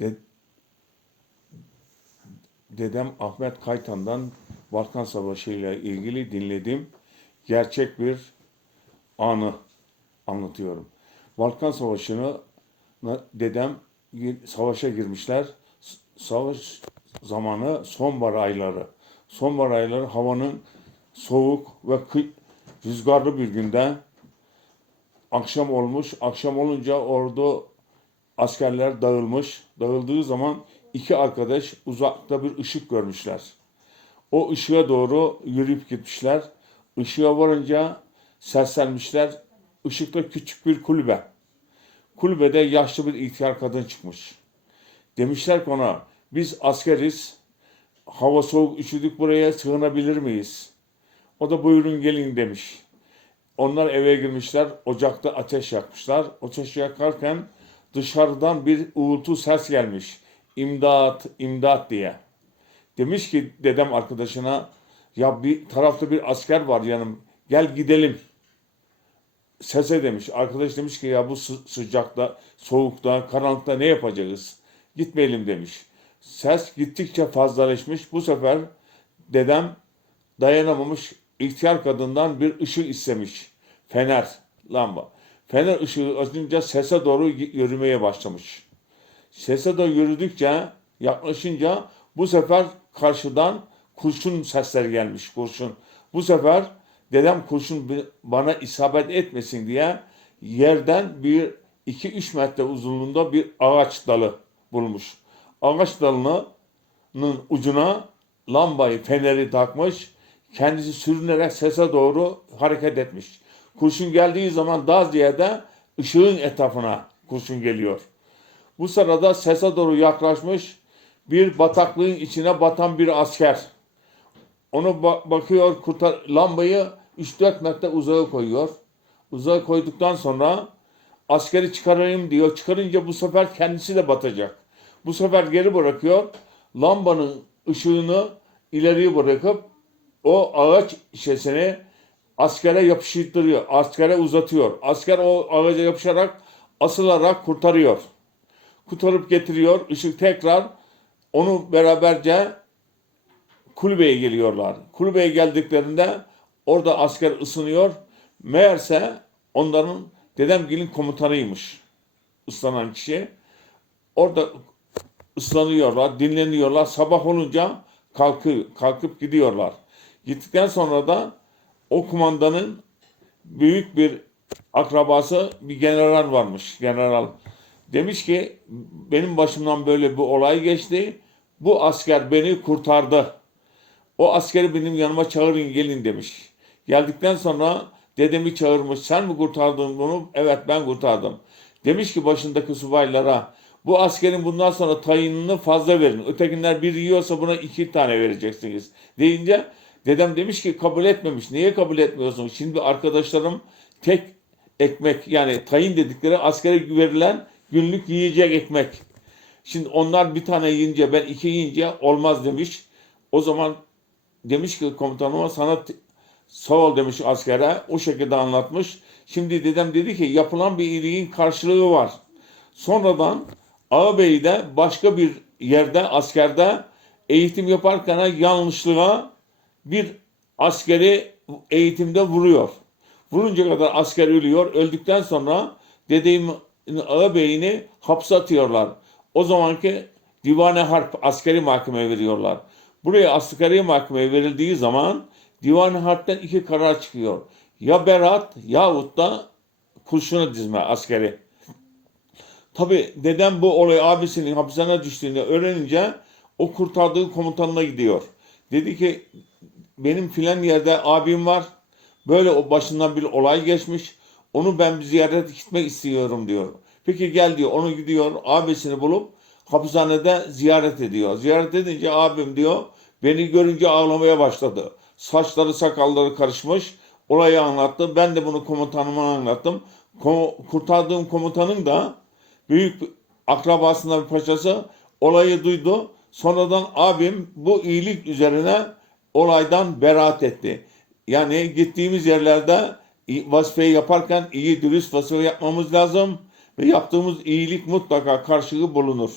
De- Dedem Ahmet Kaytan'dan Balkan Savaşı ile ilgili dinlediğim gerçek bir anı anlatıyorum. Balkan Savaşı'nı dedem savaşa girmişler. Savaş zamanı sonbahar ayları. Sonbahar ayları havanın soğuk ve rüzgarlı bir günde akşam olmuş. Akşam olunca ordu askerler dağılmış. Dağıldığı zaman iki arkadaş uzakta bir ışık görmüşler. O ışığa doğru yürüyüp gitmişler. Işığa varınca seslenmişler. Işıkta küçük bir kulübe. Kulübede yaşlı bir ihtiyar kadın çıkmış. Demişler ki ona biz askeriz. Hava soğuk üşüdük buraya sığınabilir miyiz? O da buyurun gelin demiş. Onlar eve girmişler. Ocakta ateş yakmışlar. Ateş yakarken dışarıdan bir uğultu ses gelmiş. İmdat, imdat diye. Demiş ki dedem arkadaşına ya bir tarafta bir asker var yanım. Gel gidelim. Sese demiş. Arkadaş demiş ki ya bu sı- sıcakta, soğukta, karanlıkta ne yapacağız? Gitmeyelim demiş. Ses gittikçe fazlalaşmış. Bu sefer dedem dayanamamış ihtiyar kadından bir ışık istemiş. Fener, lamba. Fener ışığı açınca sese doğru yürümeye başlamış. Sese doğru yürüdükçe yaklaşınca bu sefer karşıdan kurşun sesleri gelmiş kurşun. Bu sefer dedem kurşun bana isabet etmesin diye yerden bir 2-3 metre uzunluğunda bir ağaç dalı bulmuş. Ağaç dalının ucuna lambayı, feneri takmış. Kendisi sürünerek sese doğru hareket etmiş. Kurşun geldiği zaman daha ziyade ışığın etrafına kurşun geliyor. Bu sırada sese doğru yaklaşmış bir bataklığın içine batan bir asker. Onu ba- bakıyor kurtar lambayı 3-4 metre uzağa koyuyor. Uzağa koyduktan sonra askeri çıkarayım diyor. Çıkarınca bu sefer kendisi de batacak. Bu sefer geri bırakıyor. Lambanın ışığını ileriye bırakıp o ağaç şişesini askere yapıştırıyor. Askere uzatıyor. Asker o ağaca yapışarak asılarak kurtarıyor. Kurtarıp getiriyor. Işık tekrar onu beraberce kulübeye geliyorlar. Kulübeye geldiklerinde orada asker ısınıyor. Meğerse onların dedemgilin komutanıymış. Islanan kişi. Orada ıslanıyorlar, dinleniyorlar. Sabah olunca kalkı, kalkıp gidiyorlar. Gittikten sonra da o kumandanın büyük bir akrabası bir general varmış. General demiş ki benim başımdan böyle bir olay geçti. Bu asker beni kurtardı. O askeri benim yanıma çağırın gelin demiş. Geldikten sonra dedemi çağırmış. Sen mi kurtardın bunu? Evet ben kurtardım. Demiş ki başındaki subaylara bu askerin bundan sonra tayinini fazla verin. Ötekiler bir yiyorsa buna iki tane vereceksiniz. Deyince dedem demiş ki kabul etmemiş. Niye kabul etmiyorsun? Şimdi arkadaşlarım tek ekmek yani tayin dedikleri askere verilen günlük yiyecek ekmek. Şimdi onlar bir tane yiyince ben iki yiyince olmaz demiş. O zaman demiş ki komutanıma sana sağ ol demiş askere. O şekilde anlatmış. Şimdi dedem dedi ki yapılan bir iyiliğin karşılığı var. Sonradan ağabeyde başka bir yerde askerde eğitim yaparken yanlışlığa bir askeri eğitimde vuruyor. Vurunca kadar asker ölüyor. Öldükten sonra dedemin ağabeyini hapse atıyorlar. O zamanki divane harp askeri mahkemeye veriyorlar. Buraya askeri mahkemeye verildiği zaman divan harpten iki karar çıkıyor. Ya beraat yahut da kurşuna dizme askeri. Tabi dedem bu olay abisinin hapishaneye düştüğünü öğrenince o kurtardığı komutanına gidiyor. Dedi ki benim filan yerde abim var. Böyle o başından bir olay geçmiş. Onu ben bir ziyaret gitmek istiyorum diyor. Peki gel diyor. Onu gidiyor abisini bulup hapishanede ziyaret ediyor. Ziyaret edince abim diyor beni görünce ağlamaya başladı. Saçları sakalları karışmış. Olayı anlattı. Ben de bunu komutanıma anlattım. Ko- kurtardığım komutanın da büyük akrabasından bir paşası olayı duydu. Sonradan abim bu iyilik üzerine olaydan beraat etti. Yani gittiğimiz yerlerde vazifeyi yaparken iyi dürüst vazife yapmamız lazım ve yaptığımız iyilik mutlaka karşılığı bulunur.